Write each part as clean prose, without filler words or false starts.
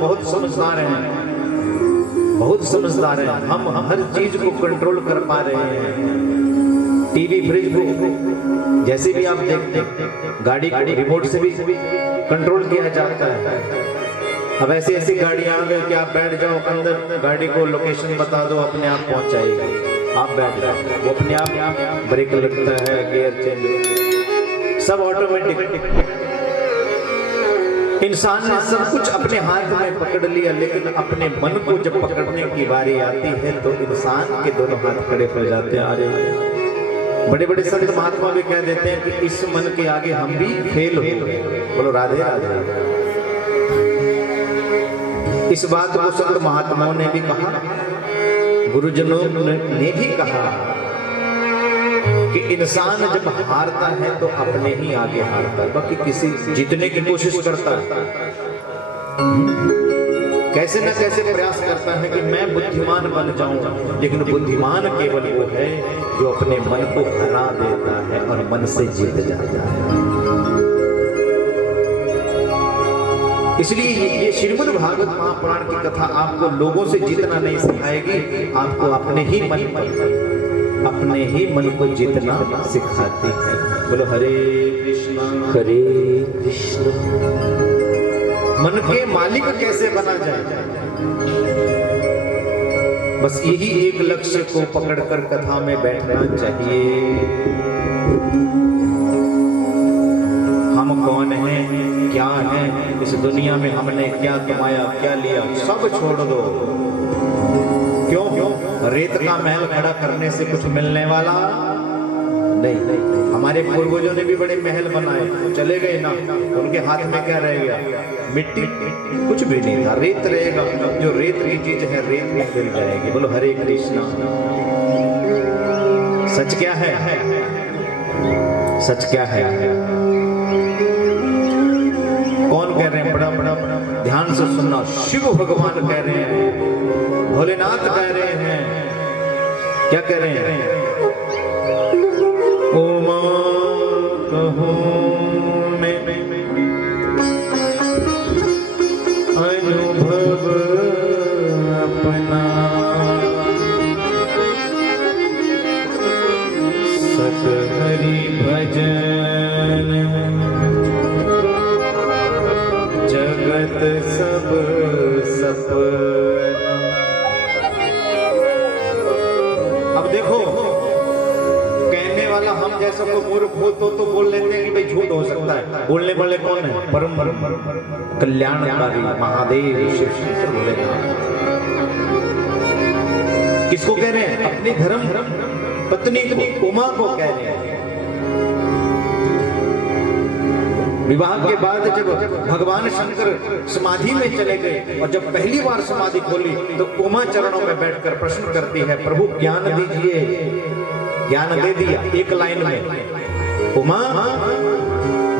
बहुत समझदार हैं, बहुत समझदार हैं। हम हर चीज को कंट्रोल कर पा रहे हैं। टीवी, फ्रिज को जैसे भी आप देखते, गाड़ी को रिमोट से भी कंट्रोल किया जाता है। अब ऐसी ऐसी गाड़ियां आ गई कि आप बैठ जाओ अंदर, गाड़ी को लोकेशन बता दो, अपने आप पहुंच जाएगी। आप बैठ जाओ, वो अपने आप ब्रेक लगता है, गियर चेंज, सब ऑटोमेटिक। इंसान ने सब कुछ अपने हाथ में पकड़ लिया, लेकिन अपने मन को जब पकड़ने की बारी आती है तो इंसान के दोनों हाथ खड़े हो जाते हैं। अरे बड़े बड़े संत महात्मा भी कह देते हैं कि इस मन के आगे हम भी फेल हो गए। बोलो राधे राधे। इस बात को संत महात्माओं ने भी कहा, गुरुजनों ने भी कहा कि इंसान जब हारता है तो अपने ही आगे हारता है, बाकी किसी जीतने की कोशिश करता है, कैसे न कैसे प्रयास करता है कि मैं बुद्धिमान बन जाऊं। लेकिन बुद्धिमान केवल वो है जो अपने मन को हरा देता है और मन से जीत जाता है। इसलिए ये श्रीमद् भागवत महापुराण की कथा आपको लोगों से जीतना नहीं सिखाएगी, आपको अपने ही मन को जीतना सिखाती है। बोलो हरे कृष्णा हरे कृष्णा। मन के मालिक कैसे बना जाए, बस यही एक लक्ष्य को पकड़कर कथा में बैठना चाहिए। हम कौन हैं, क्या है, इस दुनिया में हमने क्या कमाया, क्या लिया, सब छोड़ दो। क्यों? रेत का महल खड़ा करने से कुछ मिलने वाला नहीं। हमारे पूर्वजों ने भी बड़े महल बनाए, चले गए ना, उनके हाथ में क्या रह गया? मिट्टी, कुछ भी नहीं था, रेत रहेगा। जो रेत की चीज है रेत में मिल जाएगी। बोलो हरे कृष्णा। सच क्या है? सच क्या है? कौन कह रहे हैं? बड़ा बड़ा ध्यान से सुनना। शिव भगवान कह रहे हैं, भोलेनाथ कह रहे हैं। क्या कह रहे हैं? ओमा कहूं मैं अनुभव अपना, सत हरि भजन जगत सब सपना। अब देखो, कहने वाला हम जैसा को मूर्ख हो तो बोल लेते हैं कि भाई झूठ हो सकता है। बोलने वाले कौन है? परम कल्याणकारी महादेव शिव शंकर भोलेनाथ। किसको कह रहे हैं? अपनी धर्म पत्नी को, उमा को कह रहे हैं। विवाह के बाद जब भगवान शंकर समाधि में चले गए और जब पहली बार समाधि खोली तो उमा चरणों में बैठकर प्रश्न करती है, प्रभु ज्ञान दीजिए। ज्ञान दे दिया एक लाइन में। उमा,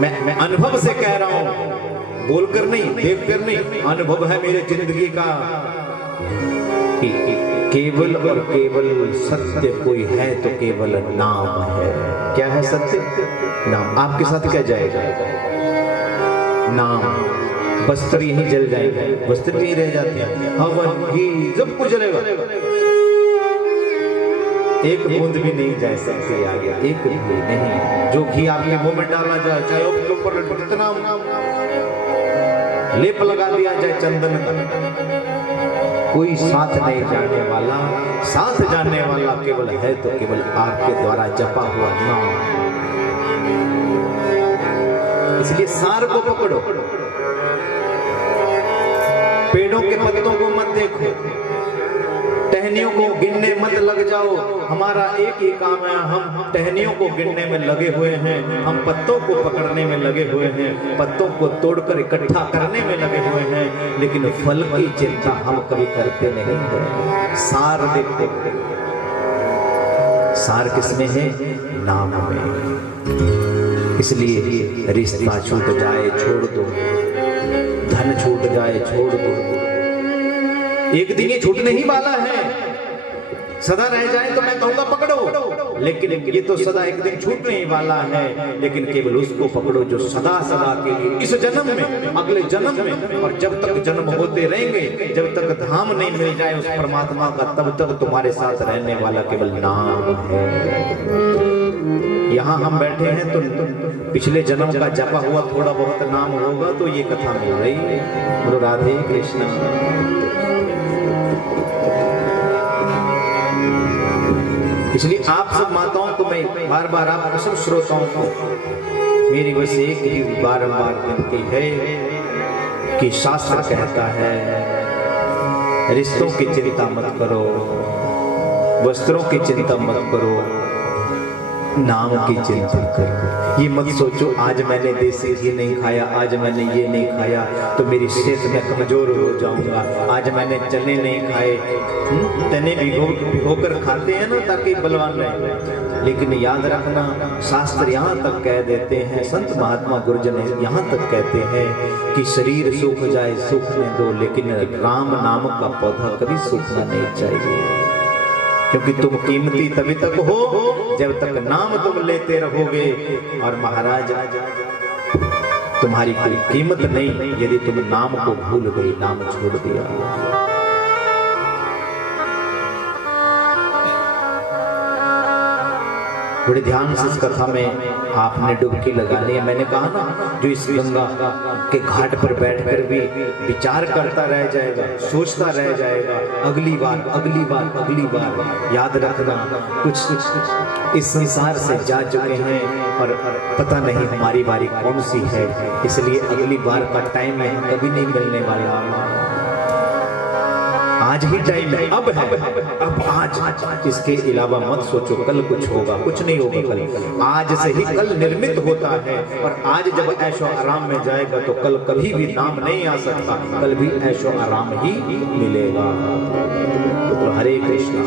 मैं अनुभव से कह रहा हूं, बोलकर नहीं, देखकर नहीं। अनुभव है मेरे जिंदगी का कि केवल और केवल सत्य कोई है तो केवल नाम है। क्या है सत्य? नाम। आपके साथ क्या जाएगा? नाम। वस्त्र यहीं जल जाएगा, वस्त्र नहीं रह जाते, हवन घी सब कुछ जलेगा, एक बूंद भी नहीं जा सकती आगे, एक भी नहीं। जो घी आपके मुंह में डाला जाए, चाहे उसके ऊपर कितना लेप लगा दिया जाए चंदन का, कोई साथ नहीं जाने वाला। साथ जाने वाला केवल है तो केवल आपके द्वारा जपा हुआ नाम। इसलिए सार को पकड़ो, पेड़ों के पत्तों को मत देखो, टहनियों को गिनने मत लग जाओ। हमारा एक ही काम है, हम टहनियों को गिनने में लगे हुए हैं, हम पत्तों को पकड़ने में लगे हुए हैं, पत्तों को तोड़कर इकट्ठा करने में लगे हुए हैं, लेकिन फल की चिंता हम कभी करते नहीं हैं। सार देखते, सार किसमें है? नाम में। इसलिए रिश्ता छूट जाए छोड़ दो, धन छूट जाए छोड़ दो, एक दिन ये छूटने ही वाला है। सदा रह जाए तो मैं कहूंगा पकड़ो, लेकिन ये तो सदा एक दिन छूटने ही वाला है, लेकिन केवल उसको पकड़ो जो सदा सदा के लिए, इस जन्म में, अगले जन्म में, और जब तक जन्म होते रहेंगे, जब तक धाम नहीं मिल जाए उस परमात्मा का, तब तक तुम्हारे साथ रहने वाला केवल नाम है। यहाँ हम बैठे हैं तो पिछले जन्म का जपा हुआ थोड़ा बहुत नाम होगा तो ये कथा मिल रही है। बोलो राधे कृष्ण। इसलिए आप सब माताओं को मैं बार बार, आप सब श्रोताओं को मेरी बस एक ही बारंबार विनती है कि शास्त्र कहता है रिश्तों की चिंता मत करो, वस्त्रों की चिंता मत करो, नाम की चिंता करो। ये मत सोचो आज मैंने देसी घी नहीं खाया, आज मैंने ये नहीं खाया तो मेरी सेहत में कमजोर हो जाऊंगा, आज मैंने चने नहीं खाए, तने भिगोकर खाते हैं ना ताकि बलवान रहे। लेकिन याद रखना, शास्त्र यहाँ तक कह देते हैं, संत महात्मा गुरुजन यहाँ तक कहते हैं कि शरीर सूख जाए सूखने दो, लेकिन राम नाम का पौधा कभी सूखना नहीं चाहिए, क्योंकि तुम कीमती तभी तक हो जब तक नाम तुम लेते रहोगे। और महाराज तुम्हारी कोई कीमत नहीं यदि तुम नाम को भूल गई, नाम छोड़ दिया। बड़े ध्यान से इस कथा में आपने डुबकी लगानी है। मैंने कहा ना, जो इस गंगा के घाट पर बैठकर भी विचार करता रह जाएगा, सोचता रह जाएगा, अगली बार अगली बार अगली बार, याद रखना कुछ इस संसार से जा चुके हैं और पता नहीं हमारी बारी कौन सी है, इसलिए अगली बार का टाइम है कभी नहीं मिलने वाला। आज ही टाइम है, अब है, अब आज, इसके अलावा मत सोचो कल कुछ होगा, कुछ नहीं होगा कल। आज से ही कल निर्मित होता है, और आज जब ऐशो आराम में जाएगा तो कल कभी भी नाम नहीं आ सकता, कल भी ऐशो आराम ही मिलेगा। तो हरे कृष्णा।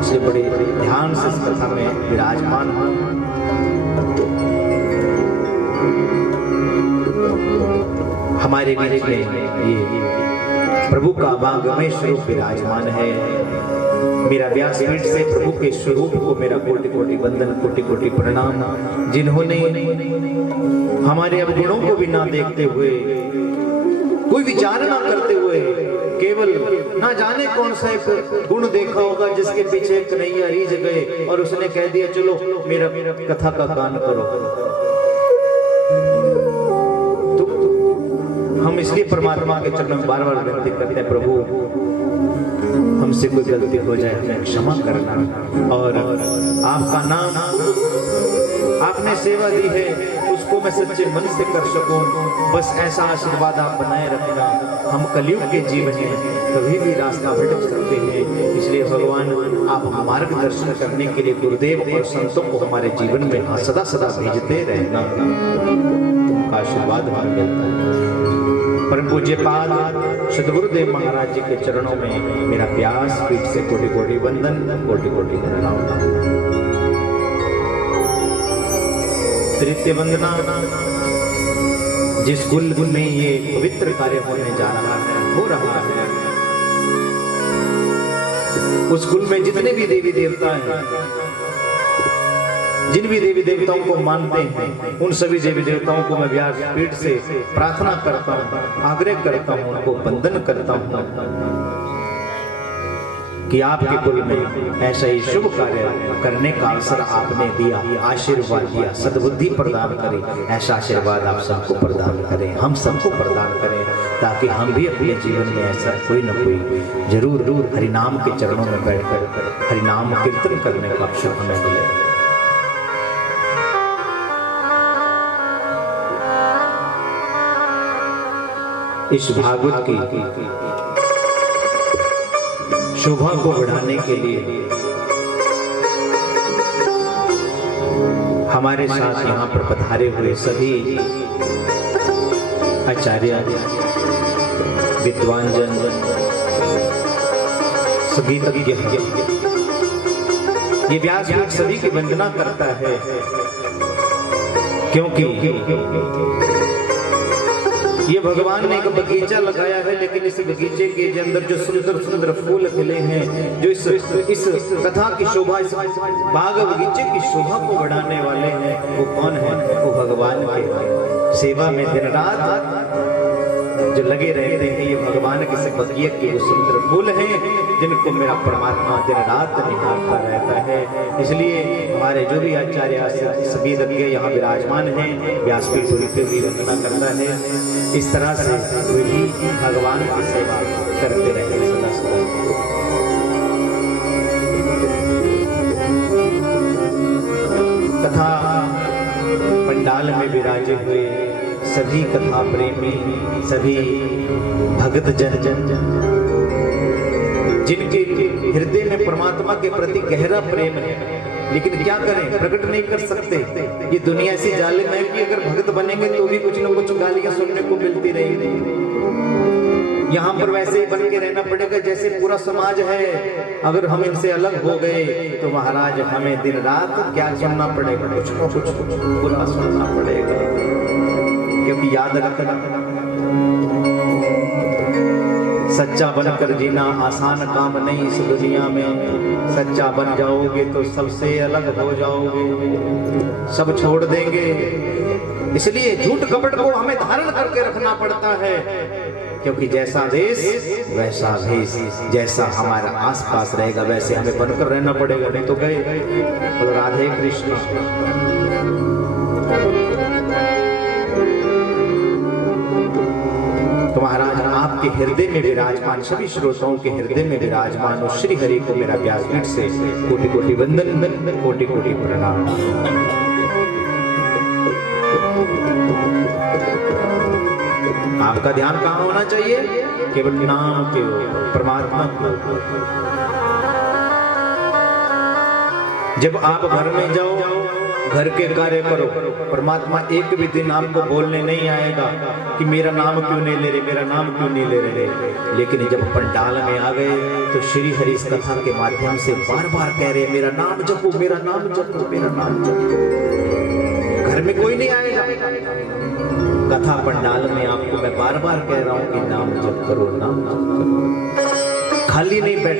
इसलिए बड़े ध्यान से इस कथा में विराजमान हो। हमारे बीच में ये प्रभु का अभागमय स्वरूप विराजमान है। मेरा व्यासपीठ से प्रभु के स्वरूप को मेरा कोटि कोटि वंदन, कोटि कोटि प्रणाम, जिन्होंने हमारे अवगुणों को भी ना देखते हुए, कोई विचार ना करते हुए, केवल ना जाने कौन सा एक गुण देखा होगा जिसके पीछे कन्हैया रीझ गए और उसने कह दिया चलो मेरा कथा का गान करो। हम इसलिए परमात्मा के चरणों में बार बार विनती करते हैं, प्रभु हमसे कोई गलती हो जाए हमें क्षमा करना, और आपका नाम, आपने सेवा दी है उसको मैं सच्चे मन से कर सकूं, बस ऐसा आशीर्वाद आप बनाए रखना। हम कलयुग के जीव हैं, कभी भी रास्ता भटक सकते हैं, इसलिए भगवान आप मार्गदर्शन करने के लिए गुरुदेव और संतों को हमारे जीवन में सदा सदा भेजते रहना, उनका आशीर्वाद हमें मिलता है। परम पूज्य पाद सद्गुरुदेव महाराज जी के चरणों में मेरा प्यास पीठ से कोटि कोटि वंदन, कोटि कोटि प्रणाम। तृतीय वंदना, जिस कुल में ये पवित्र कार्य होने जा रहा है, हो रहा है, उस कुल में जितने भी देवी देवता हैं, जिन भी देवी देवताओं को मानते हैं, उन सभी देवी देवताओं को मैं व्यासपीठ से प्रार्थना करता हूँ, आग्रह करता हूँ, उनको वंदन करता हूँ कि आपके कुल में ऐसा ही शुभ कार्य करने का अवसर आपने दिया, आशीर्वाद दिया, सद्बुद्धि प्रदान करें। ऐसा आशीर्वाद आप सबको प्रदान करें, हम सबको प्रदान करें, ताकि हम भी अपने जीवन में ऐसा कोई न कोई जरूर हरिनाम के चरणों में बैठकर हरिनाम कीर्तन करने का अवसर हमें मिले। इस भागवत की शोभा को बढ़ाने के लिए हमारे साथ यहाँ पर पधारे हुए सभी आचार्य, विद्वान जन, संगीतज्ञ, ये व्यासपीठ सभी की वंदना करता है, क्योंकि ये भगवान ने एक बगीचा लगाया है, लेकिन इस बगीचे के अंदर जो सुंदर सुंदर फूल खिले हैं, जो इस कथा की शोभा, इस बाग बगीचे की शोभा को बढ़ाने वाले हैं, वो कौन है? वो भगवान के सेवा में दिन रात जो लगे रहते हैं। ये भगवान के से बगिए के वो सुंदर फूल हैं, जिनको मेरा परमात्मा दिन रात निहारता रहता है। इसलिए हमारे जो भी आचार्य सभी रंगे यहाँ विराजमान हैं, व्यासपीठ उनके भी वंदना करता है। इस तरह से वे भी भगवान की सेवा करते रहे सदा सदा। कथा पंडाल में विराजे हुए सभी कथा प्रेमी, सभी भगत जन जिनके हृदय में परमात्मा के प्रति गहरा प्रेम है, लेकिन क्या करें, प्रकट नहीं कर सकते। ये दुनिया ऐसी जालिम है कि अगर भगत बनेंगे तो भी कुछ न कुछ गालियां सुनने को मिलती रहेगी। यहाँ पर वैसे ही बन के रहना पड़ेगा जैसे पूरा समाज है। अगर हम इनसे अलग हो गए तो महाराज हमें दिन रात क्या सुनना पड़ेगा, कुछ न कुछ बुरा सुनना पड़ेगा। क्योंकि याद रखना, सच्चा बनकर जीना आसान काम नहीं इस दुनिया में। सच्चा बन जाओगे तो सबसे अलग हो जाओगे, सब छोड़ देंगे। इसलिए झूठ कपट को हमें धारण करके रखना पड़ता है, क्योंकि जैसा देश वैसा भेष, जैसा हमारा आसपास रहेगा वैसे हमें बनकर रहना पड़ेगा, नहीं तो गए। बोलो राधे कृष्ण। तो महाराज आपके हृदय में विराजमान, सभी श्रोताओं के हृदय में विराजमान हो श्री हरि को मेरा व्यासपीठ से कोटि कोटि वंदन, कोटि कोटि प्रणाम। आपका ध्यान कहाँ होना चाहिए? केवल नाम के ऊपर, परमात्मा के ऊपर। जब आप घर में जाओ, घर के कार्य करो, परमात्मा एक भी दिन आपको बोलने नहीं आएगा कि मेरा नाम क्यों नहीं ले रहे, मेरा नाम क्यों नहीं ले रहे। लेकिन जब पंडाल में आ गए तो श्री हरि इस कथा के माध्यम से बार बार कह रहे मेरा नाम जपो, मेरा नाम जपो, मेरा नाम जपो। घर में कोई नहीं आएगा, कथा पंडाल में आपको मैं बार बार कह रहा हूं कि नाम जप करो, नाम जप करो। खाली नहीं बैठ,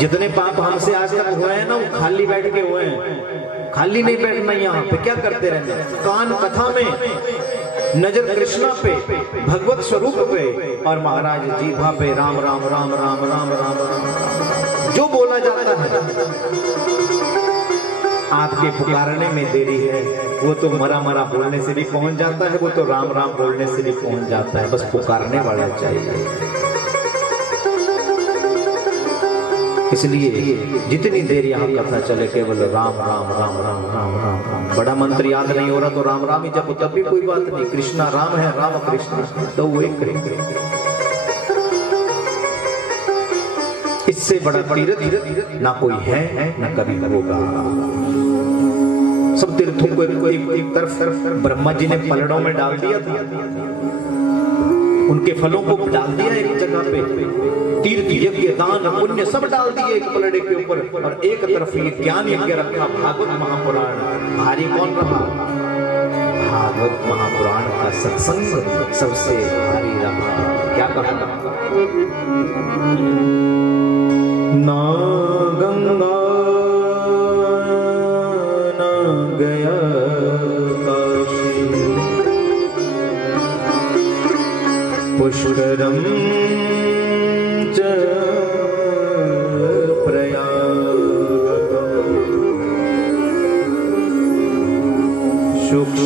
जितने पाप हमसे आज तक हुए हैं ना वो खाली बैठ के हुए हैं। खाली नहीं बैठना, यहाँ पे क्या करते रहना, कान कथा में, नजर कृष्णा पे, भगवत स्वरूप पे, और महाराज जीभा पे राम राम राम राम राम राम राम जो बोला जाता है। आपके पुकारने में देरी है, वो तो मरा मरा बोलने से भी पहुंच जाता है, वो तो राम राम बोलने से भी पहुंच जाता है, बस पुकारने वाला चाहिए। इसलिए जितनी देर यहाँ कथा चले केवल राम राम राम राम राम राम राम। बड़ा मंत्र याद नहीं हो रहा तो राम राम ही जब, तब भी कोई बात नहीं। कृष्णा राम है, राम कृष्ण, तो वो एक करेंगे। इससे बड़ा तीर्थ ना कोई है ना कभी होगा। सब तीर्थों को एक तरफ ब्रह्मा जी ने पलड़ों में डाल दिया था, उनके फलों को डाल दिया एक जगह पे, तीर्थ यज्ञ दान पुण्य सब डाल दिए एक पलड़े के ऊपर, और एक तरफ ये ज्ञान यज्ञ रखा, भागवत महापुराण। भारी कौन रहा? भागवत महापुराण का सत्संग सबसे भारी रहा। क्या कहा? ना गंगा ना गया काशी, पुष्करम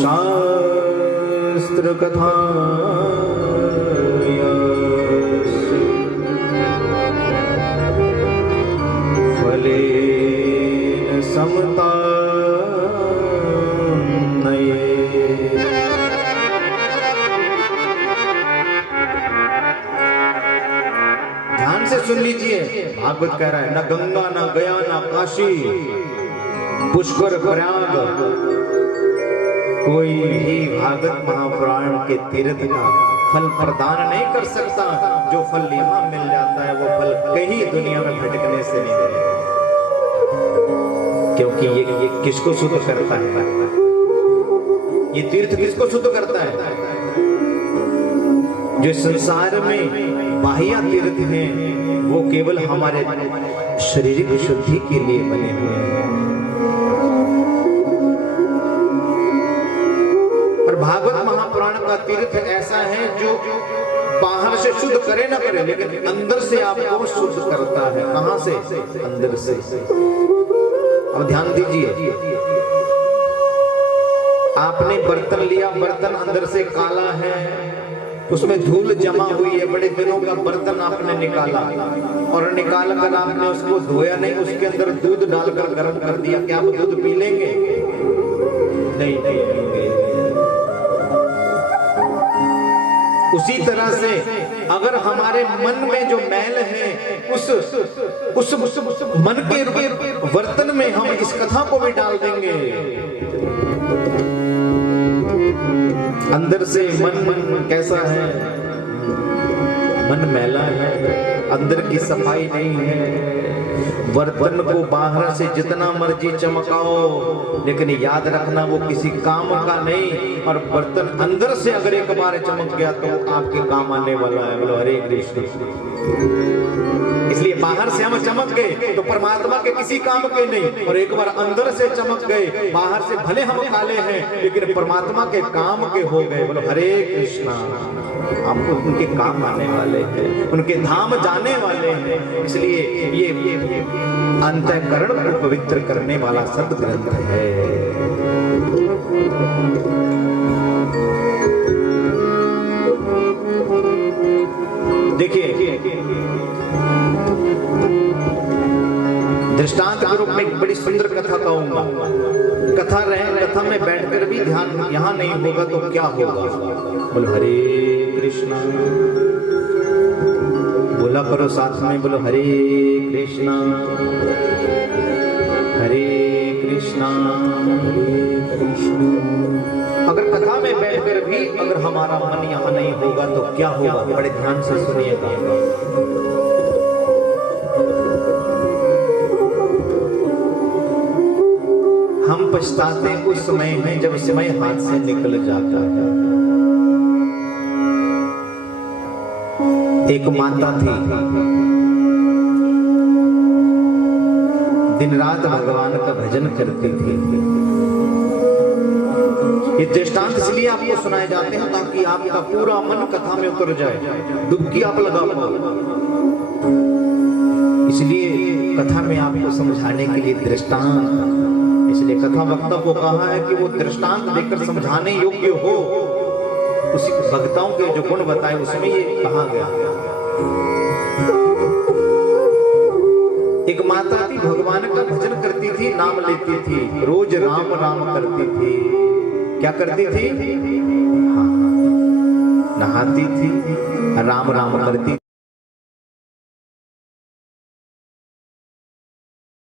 शास्त्र कथा फलेन समता ध्यान से सुन लीजिए। भागवत कह रहा है न गंगा न गया न काशी, पुष्कर प्रयाग, कोई भी भागवत महापुराण के तीर्थ का फल प्रदान नहीं कर सकता। जो फल यहाँ मिल जाता है वो फल कहीं दुनिया में भटकने से नहीं मिलेगा, क्योंकि ये किसको शुद्ध करता है? ये तीर्थ किसको शुद्ध करता है? जो संसार में बाह्य तीर्थ हैं वो केवल हमारे शारीरिक शुद्धि के लिए बने हुए हैं। और भागवत महापुराण का तीर्थ ऐसा है जो बाहर से शुद्ध करे ना करे, लेकिन अंदर से आपको शुद्ध करता है। कहां से? अंदर से। अब ध्यान दीजिए, आपने बर्तन लिया, बर्तन अंदर से काला है, उसमें धूल जमा हुई है, बड़े दिनों का बर्तन आपने निकाला और निकाल कर आपने उसको धोया नहीं, उसके अंदर दूध डालकर गर्म कर दिया, क्या आप दूध पी लेंगे? नहीं पीएंगे। उसी तरह से अगर हमारे मन में जो मैल है उस मन के बर्तन में हम इस कथा को भी डाल देंगे, अंदर से मन कैसा है? मन मैला है, अंदर की सफाई नहीं है। बर्तन को बाहर से जितना मर्जी चमकाओ, लेकिन याद रखना वो किसी काम का नहीं। और बर्तन अंदर से अगर एक बार चमक गया तो आपके काम आने वाला है। बोलो हरे कृष्ण। इसलिए बाहर से हम चमक गए तो परमात्मा के किसी काम के नहीं, और एक बार अंदर से चमक गए, बाहर से भले हम काले हैं लेकिन परमात्मा के काम के हो गए। बोलो हरे कृष्णा। आपको उनके काम आने वाले हैं, उनके धाम जाने वाले हैं। इसलिए ये अंतःकरण को पवित्र करने वाला सद्ग्रंथ है। देखिए, दृष्टांत के रूप में एक बड़ी सुंदर कथा कहूंगा। कथा में बैठकर भी ध्यान यहां नहीं होगा तो क्या होगा? बोलो हरे कृष्णा। बोला करो साथ में, बोलो हरे कृष्णा हरे कृष्णा हरे कृष्णा। अगर कथा में बैठकर भी अगर हमारा मन यहाँ नहीं होगा तो क्या होगा? बड़े ध्यान से सुनिएगा। हम पछताते उस समय में जब समय हाथ से निकल जाता है। एक माता थी, दिन रात भगवान का भजन करती थी। ये दृष्टांत इसलिए आपको सुनाए जाते हैं ताकि आपका पूरा मन कथा में उतर जाए, डुबकी आप लगा पाओ। इसलिए कथा में आपको समझाने के लिए दृष्टांत, इसलिए कथा वक्ता को कहा है कि वो दृष्टांत देकर समझाने योग्य हो। उसी भक्ताओं के जो गुण बताए उसमें ये कहा गया। एक माता थी, भगवान का भजन करती थी, नाम लेती थी, रोज राम राम करती थी। क्या करती थी? हाँ, नहाती थी, राम राम करती